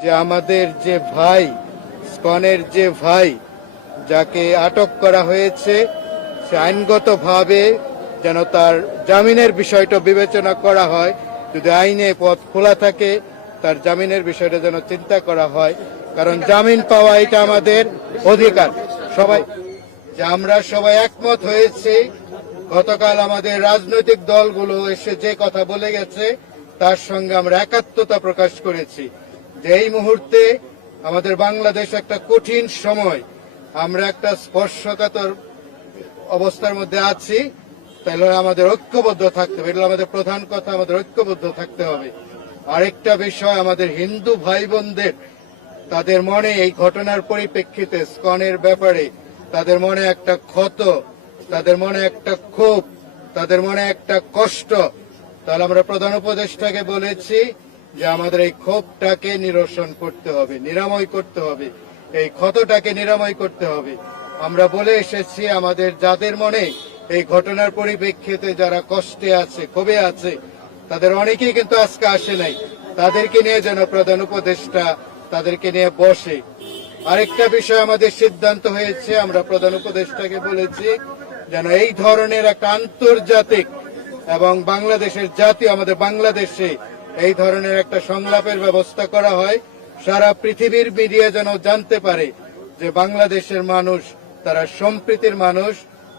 যে আমাদের যে ভাই, স্কনের যে ভাই যাকে আটক করা হয়েছে, সে আইনগতভাবে যেন তার জামিনের বিষয়টা বিবেচনা করা হয়। যদি আইনে পথ খোলা থাকে, তার জামিনের বিষয়টা যেন চিন্তা করা হয়, কারণ জামিন পাওয়া এটা আমাদের অধিকার। সবাই যে আমরা সবাই একমত হয়েছি, গতকাল আমাদের রাজনৈতিক দলগুলো এসে যে কথা বলে গেছে তার সঙ্গে আমরা একাত্মতা প্রকাশ করেছি যে এই মুহূর্তে আমাদের বাংলাদেশ একটা কঠিন সময়, আমরা একটা স্পর্শকাতর অবস্থার মধ্যে আছি। তাহলে আমাদের ঐক্যবদ্ধ থাকতে হবে, এটা আমাদের প্রধান কথা, আমাদের ঐক্যবদ্ধ থাকতে হবে। আরেকটা বিষয়, আমাদের হিন্দু ভাই বোনদের তাদের মনে এই ঘটনার পরিপ্রেক্ষিতে স্কনের ব্যাপারে তাদের মনে একটা ক্ষত, তাদের মনে একটা ক্ষোভ, তাদের মনে একটা কষ্ট। তাহলে আমরা প্রধান উপদেষ্টাকে বলেছি যে আমাদের এই ক্ষোভটাকে নিরসন করতে হবে, নিরাময় করতে হবে, এই ক্ষতটাকে নিরাময় করতে হবে। আমরা বলে এসেছি আমাদের যাদের মনে এই ঘটনার পরিপ্রেক্ষিতে যারা কষ্টে আছে, ক্ষোভে আছে, তাদের অনেকেই কিন্তু আজকে আসে নাই, তাদেরকে নিয়ে যেন প্রধান উপদেষ্টা তাদেরকে নিয়ে বসে। আরেকটা বিষয় আমাদের সিদ্ধান্ত হয়েছে, আমরা প্রধান উপদেষ্টাকে বলেছি যেন এই ধরনের একটা আন্তর্জাতিক এবং বাংলাদেশের জাতীয়, আমাদের বাংলাদেশে এই ধরনের একটা সংলাপের ব্যবস্থা করা হয়। সারা পৃথিবীর মিডিয়া যেন জানতে পারে যে বাংলাদেশের মানুষ তারা সম্প্রীতির মানুষ,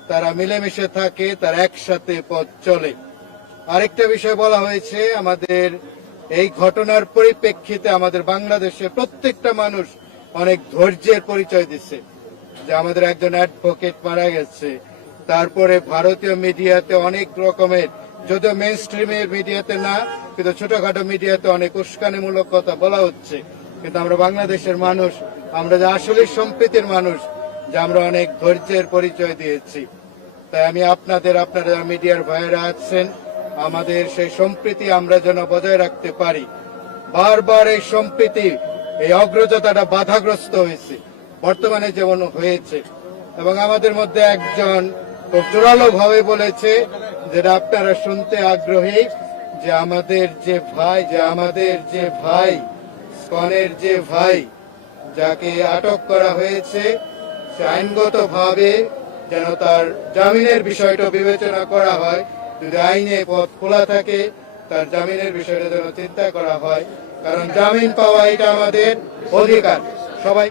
তারা মিলেমিশে থাকে, তারা একসাথে পথ চলে। আরেকটা বিষয় বলা হয়েছে, আমাদের এই ঘটনার পরিপ্রেক্ষিতে আমাদের বাংলাদেশের প্রত্যেকটা মানুষ অনেক ধৈর্যের পরিচয় দিচ্ছে। যে আমাদের একজন অ্যাডভোকেট মারা গেছে, তারপরে ভারতীয় মিডিয়াতে অনেক রকমের, যদিও মেইন স্ট্রিমের মিডিয়াতে না, কিন্তু ছোটখাটো মিডিয়াতে অনেক উস্কানিমূলক কথা বলা হচ্ছে। কিন্তু আমরা বাংলাদেশের মানুষ, আমরা যে আসলে সম্প্রীতির মানুষ, যে আমরা অনেক ধৈর্যের পরিচয় দিয়েছি। তাই আমি আপনারা মিডিয়ার ভাইয়েরা আছেন, আমাদের সেই সম্প্রীতি আমরা যেন বজায় রাখতে পারি। বারবার এই সম্প্রীতি, এই অগ্রযাত্রাটা বাধাগ্রস্ত হয়েছে বর্তমানে যেমন হয়েছে। এবং আমাদের মধ্যে একজন খুব জোরালো ভাবে বলেছে, যেটা আপনারা শুনতে আগ্রহী, যে আমাদের যে ভাই, স্কনের যে ভাই যাকে আটক করা হয়েছে, সে আইনগতভাবে যেন তার জামিনের বিষয়টা বিবেচনা করা হয়। যদি আইনে পথ খোলা থাকে, তার জামিনের বিষয়টা যেন চিন্তা করা হয়, কারণ জামিন পাওয়া এটা আমাদের অধিকার। সবাই